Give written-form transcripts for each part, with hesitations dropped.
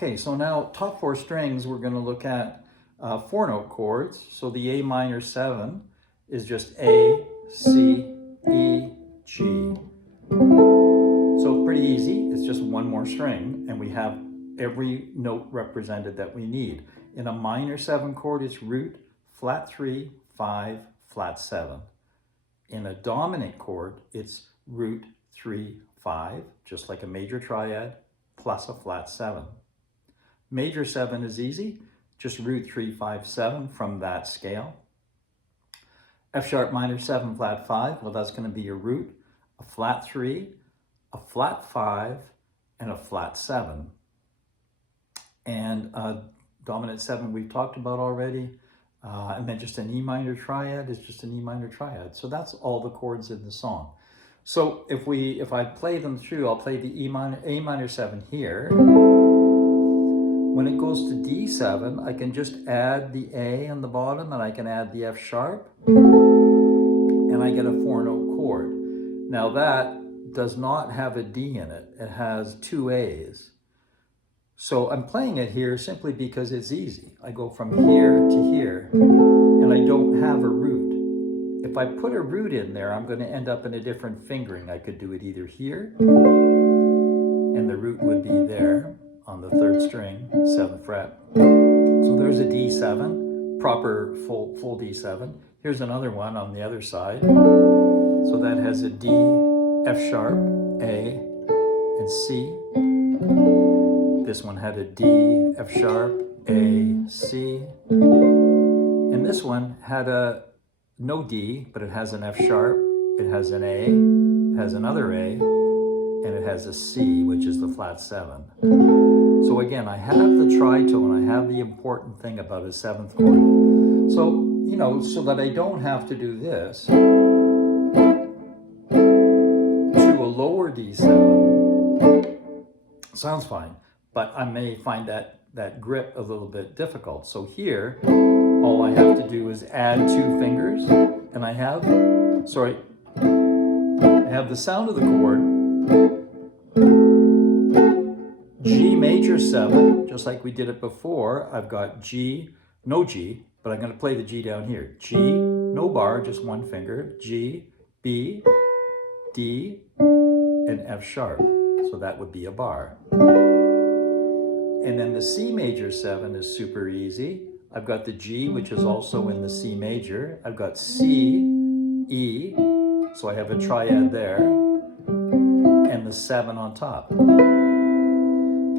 Okay, so now top four strings, we're going to look at four note chords. So the A minor 7 is just A, C, E, G. So pretty easy, it's just one more string and we have every note represented that we need. In a minor 7 chord, it's root, flat 3, 5, flat 7. In a dominant chord, it's root 3, 5, just like a major triad, plus a flat 7. Major 7 is easy, just root 3, 5, 7 from that scale. F sharp minor 7, flat 5, well that's going to be your root, a flat 3, a flat 5, and a flat 7. And dominant 7 we've talked about already. And then just an E minor triad is just an E minor triad. So that's all the chords in the song. So if I play them through, I'll play the A minor 7 here. When it goes to D7, I can just add the A on the bottom and I can add the F sharp and I get a 4-note chord. Now that does not have a D in it. It has 2 A's. So I'm playing it here simply because it's easy. I go from here to here and I don't have a root. If I put a root in there, I'm going to end up in a different fingering. I could do it either here and the root would be there on the 3rd string, 7th fret. So there's a D7, proper full D7. Here's another one on the other side. So that has a D, F sharp, A, and C. This one had a D, F sharp, A, C. And this one had a no D, but it has an F sharp, it has an A, it has another A, and it has a C, which is the flat 7. So again, I have the tritone, I have the important thing about a 7th chord. So, you know, so that I don't have to do this, to a lower D7, sounds fine, but I may find that grip a little bit difficult. So here, all I have to do is add 2 fingers, and I have the sound of the chord, G major 7, just like we did it before. I've got G, no G, but I'm going to play the G down here. G, no bar, just one finger. G, B, D, and F sharp. So that would be a bar. And then the C major 7 is super easy. I've got the G, which is also in the C major. I've got C, E, so I have a triad there, and the 7 on top.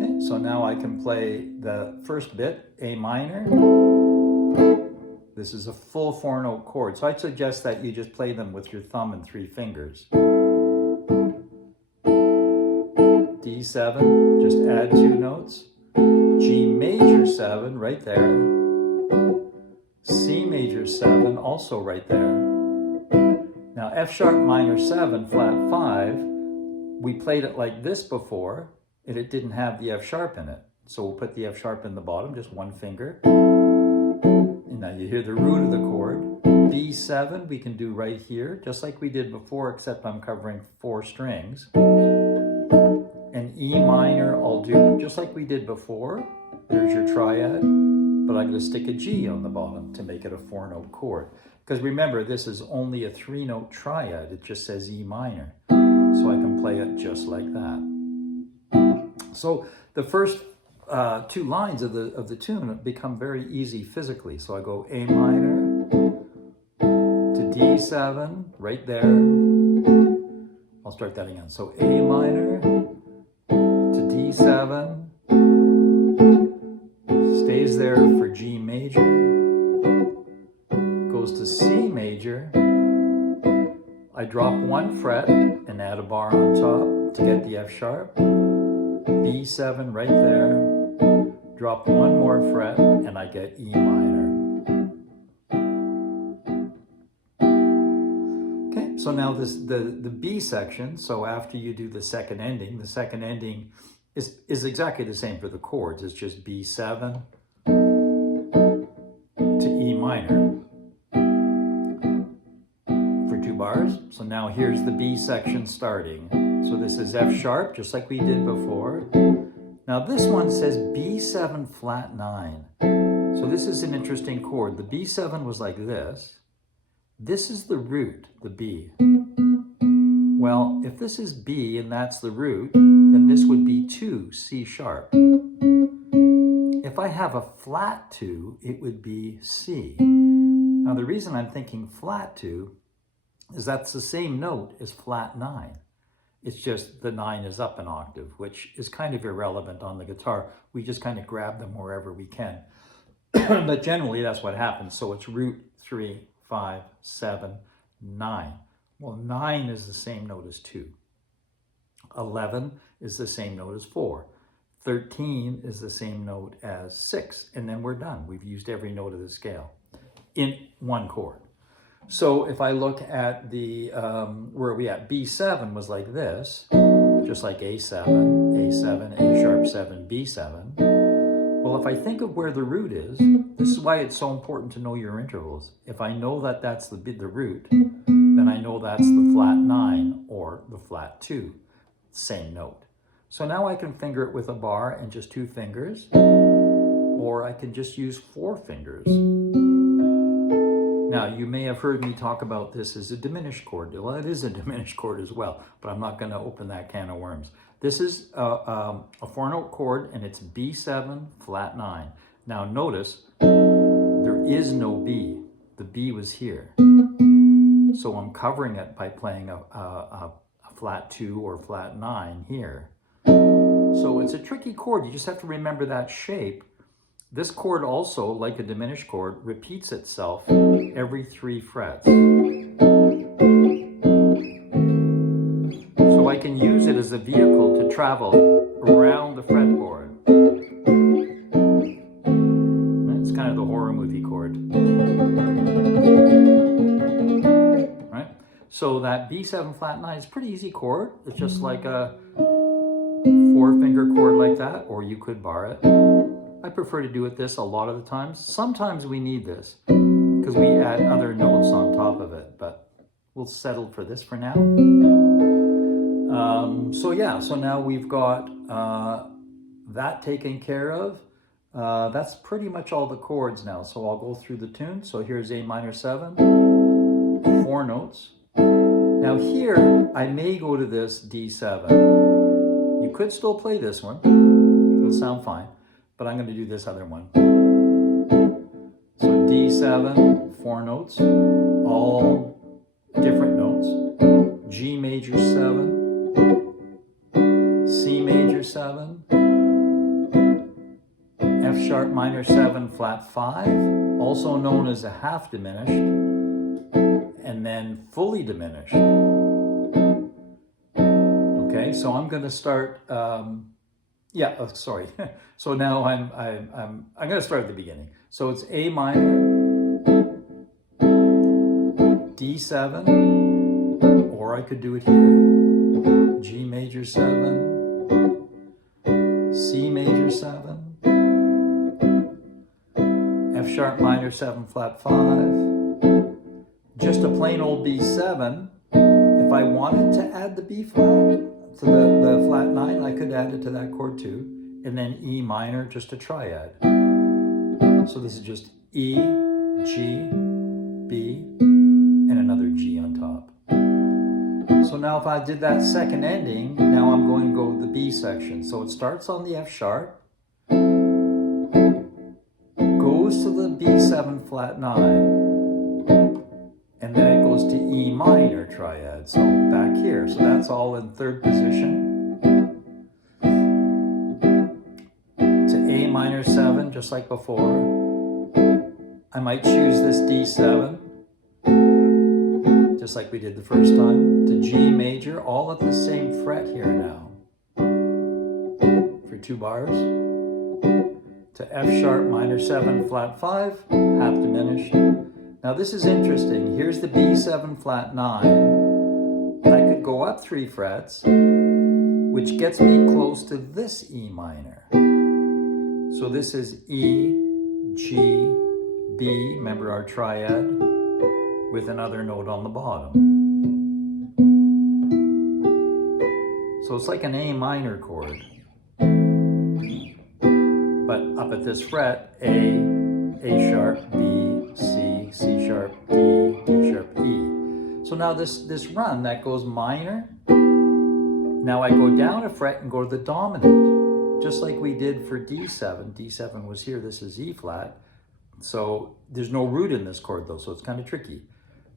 Okay, so now I can play the first bit, A minor. This is a full 4-note chord, so I'd suggest that you just play them with your thumb and 3 fingers. D7, just add 2 notes. G major 7, right there. C major 7, also right there. Now F sharp minor 7, flat 5, we played it like this before, and it didn't have the F sharp in it. So we'll put the F sharp in the bottom, just one finger. And now you hear the root of the chord. B7 we can do right here, just like we did before, except I'm covering 4 strings. And E minor I'll do just like we did before. There's your triad, but I'm going to stick a G on the bottom to make it a 4-note chord. Because remember, this is only a 3-note triad. It just says E minor. So I can play it just like that. So the first 2 lines of the tune become very easy physically. So I go A minor to D7, right there. I'll start that again. So A minor to D7, stays there for G major, goes to C major. I drop 1 fret and add a bar on top to get the F sharp. B7 right there, drop 1 more fret and I get E minor. Okay, so now the B section, so after you do the second ending is exactly the same for the chords. It's just B7 to E minor for 2 bars. So now here's the B section starting. So this is F sharp, just like we did before. Now this one says B7 flat 9. So this is an interesting chord. The B7 was like this. This is the root, the B. Well, if this is B and that's the root, then this would be 2, C sharp. If I have a flat 2, it would be C. Now the reason I'm thinking flat 2 is that's the same note as flat 9. It's just the 9 is up an octave, which is kind of irrelevant on the guitar. We just kind of grab them wherever we can. But generally that's what happens. So it's root 3, 5, 7, 9. Well, 9 is the same note as 2. 11 is the same note as 4. 13 is the same note as 6. And then we're done. We've used every note of the scale in one chord. So if I look at the, where are we at? B7 was like this, just like A7, A7, A sharp 7, B7. Well, if I think of where the root is, this is why it's so important to know your intervals. If I know that that's the root, then I know that's the flat 9 or the flat 2, same note. So now I can finger it with a bar and just 2 fingers, or I can just use 4 fingers. Now, you may have heard me talk about this as a diminished chord. Well, it is a diminished chord as well, but I'm not going to open that can of worms. This is a 4-note chord, and it's B7 flat 9. Now, notice there is no B. The B was here. So I'm covering it by playing a flat 2 or flat 9 here. So it's a tricky chord. You just have to remember that shape. This chord also, like a diminished chord, repeats itself every 3 frets. So I can use it as a vehicle to travel around the fretboard. It's kind of the horror movie chord. Right? So that B7 flat 9 is a pretty easy chord. It's just like a 4-finger chord like that, or you could bar it. I prefer to do it this a lot of the times. Sometimes we need this because we add other notes on top of it, but we'll settle for this for now. So now we've got that taken care of. That's pretty much all the chords now. So I'll go through the tune. So here's A minor 7, 4 notes. Now here, I may go to this D7. You could still play this one. It'll sound fine. But I'm going to do this other one. So D7, 4 notes, all different notes. G major 7, C major 7, F sharp minor 7 flat 5, also known as a half diminished, and then fully diminished. Okay, so I'm going to start. So now I'm going to start at the beginning. So it's A minor, D7, or I could do it here. G major 7, C major 7, F sharp minor 7 flat 5, just a plain old B7. If I wanted to add the B flat to the flat 9, I could add it to that chord too. And then E minor, just a triad. So this is just E, G, B, and another G on top. So now if I did that second ending, now I'm going to go to the B section. So it starts on the F sharp, goes to the B7 flat 9, and then it goes to E minor triad, so back here. So that's all in 3rd position. To A minor 7, just like before. I might choose this D7, just like we did the first time. To G major, all at the same fret here now. For 2 bars. To F sharp minor 7 flat 5, half diminished. Now this is interesting. Here's the B7 flat 9. I could go up 3 frets, which gets me close to this E minor. So this is E, G, B, remember our triad, with another note on the bottom. So it's like an A minor chord. but up at this fret, A sharp, B, C, C sharp, D, D sharp, E. So now this run that goes minor, now I go down a fret and go to the dominant, just like we did for D7. D7 was here, this is E flat. So there's no root in this chord though, so it's kind of tricky.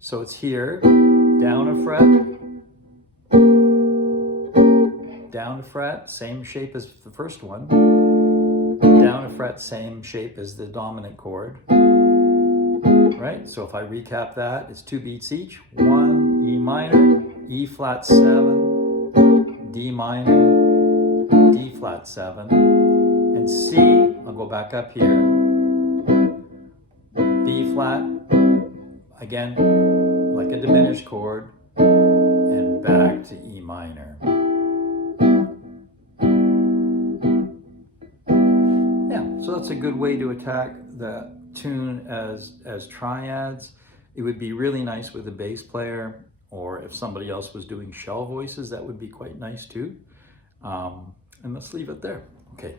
So it's here, down a fret, down a fret, same shape as the first one, down a fret, same shape as the dominant chord, right? So if I recap that, it's 2 beats each. 1, E minor, E flat 7, D minor, D flat 7, and C, I'll go back up here, B flat, again, like a diminished chord, and back to E minor. So that's a good way to attack the tune as triads. It would be really nice with a bass player, or if somebody else was doing shell voices, that would be quite nice too. And let's leave it there. Okay.